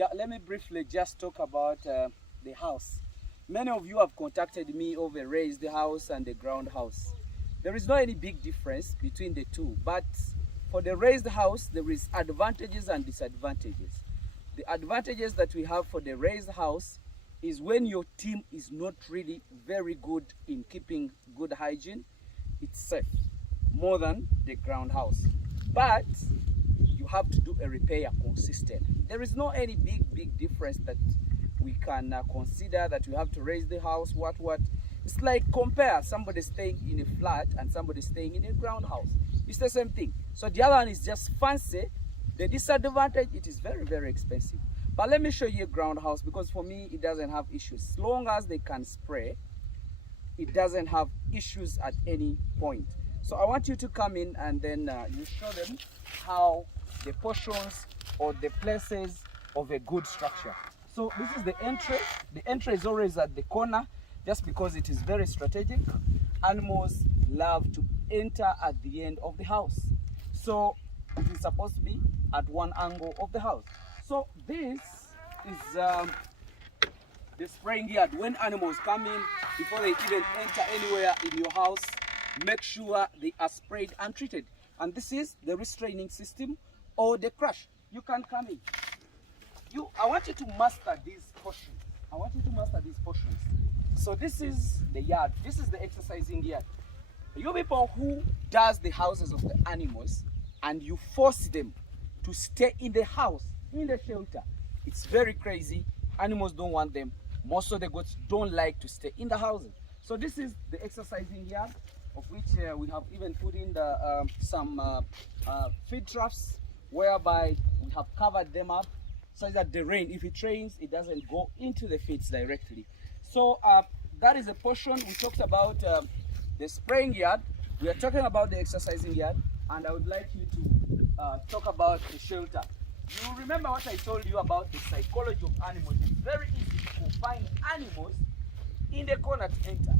Yeah, let me briefly just talk about the house. Many of you have contacted me over raised house and the ground house. There is not any big difference between the two, but for the raised house, there is advantages and disadvantages. The advantages that we have for the raised house is when your team is not really very good in keeping good hygiene, it's safe more than the ground house. But you have to do a repair consistent. There is no any big difference that we can consider that we have to raise the house, what. It's like compare somebody staying in a flat and somebody staying in a ground house. It's the same thing. So the other one is just fancy. The disadvantage, it is very expensive. But let me show you a ground house, because for me, it doesn't have issues. As long as they can spray, it doesn't have issues at any point. So I want you to come in and then you show them how the portions or the places of a good structure. So this is the entry. The entry is always at the corner just because it is very strategic. Animals love to enter at the end of the house. So it is supposed to be at one angle of the house. So this is the spraying yard. When animals come in, before they even enter anywhere in your house, make sure they are sprayed and treated. And this is the restraining system or the crush. You can come in. I want you to master these portions. I want you to master these portions. So this is the yard. This is the exercising yard. You people who does the houses of the animals and you force them to stay in the house, in the shelter, it's very crazy. Animals don't want them. Most of the goats don't like to stay in the houses. So this is the exercising yard, of which we have even put in some feed troughs, whereby we have covered them up so that the rain, if it rains, it doesn't go into the feeds directly. So that is a portion. We talked about the spraying yard. We are talking about the exercising yard, and I would like you to talk about the shelter. You remember what I told you about the psychology of animals. It's very easy to confine animals in the corner to enter.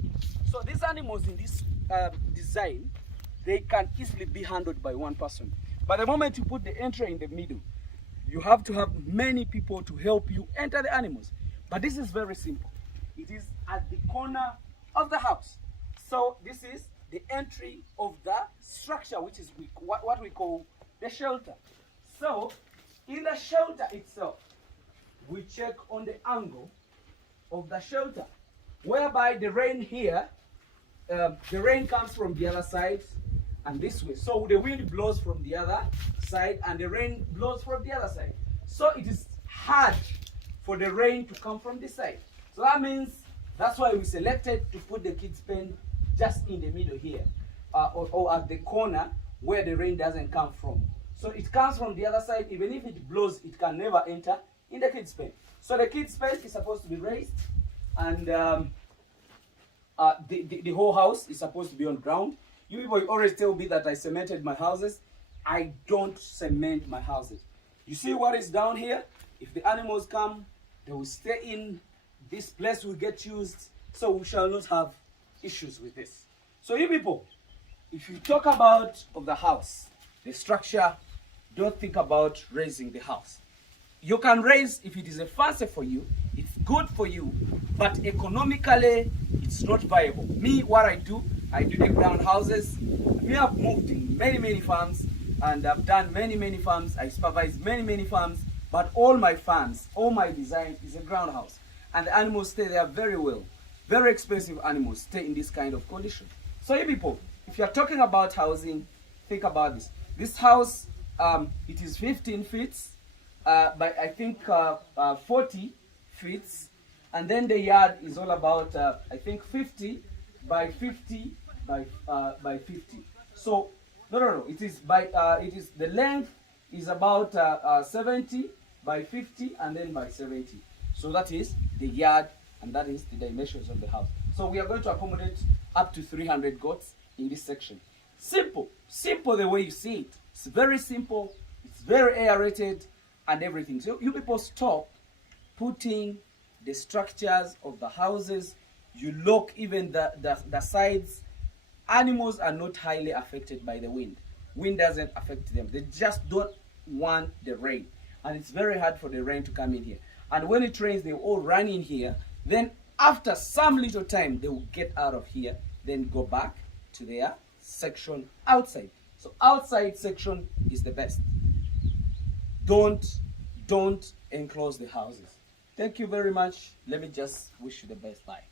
So these animals in this design, they can easily be handled by one person. But the moment you put the entry in the middle, you have to have many people to help you enter the animals. But this is very simple. It is at the corner of the house. So this is the entry of the structure, which is what we call the shelter. So in the shelter itself, we check on the angle of the shelter, whereby the rain here, the rain comes from the other side and this way. So the wind blows from the other side and the rain blows from the other side. So it is hard for the rain to come from this side. So that means that's why we selected to put the kids' pen just in the middle here, or at the corner where the rain doesn't come from. So it comes from the other side. Even if it blows, it can never enter in the kids' pen. So the kids' pen is supposed to be raised, and the whole house is supposed to be on ground. You people always tell me that I cemented my houses. I don't cement my houses. You see what is down here? If the animals come, they will stay in. This place will get used, so we shall not have issues with this. So you people, if you talk about of the house, the structure, don't think about raising the house. You can raise if it is a fancy for you, it's good for you, but economically, it's not viable. Me, what I do the ground houses. We have moved in many farms, and I've done many farms. I supervise many farms, but all my farms, all my design is a ground house. And the animals stay there very well. Very expensive animals stay in this kind of condition. So you people, if you're talking about housing, think about this. This house, it is 15 feet by I think 40 feet. And then the yard is all about, I think 50 by 50 by 50. So, no, it is the length is about 70 by 50 and then by 70. So that is the yard, and that is the dimensions of the house. So we are going to accommodate up to 300 goats in this section. Simple the way you see it. It's very simple, it's very aerated and everything. So you people stop putting the structures of the houses. You look even the sides. Animals are not highly affected by the wind. Wind doesn't affect them. They just don't want the rain. and it's very hard for the rain to come in here. And when it rains, they all run in here. Then after some little time, they will get out of here, then go back to their section outside. So outside section is the best. Don't enclose the houses. Thank you very much. Let me just wish you the best. Bye.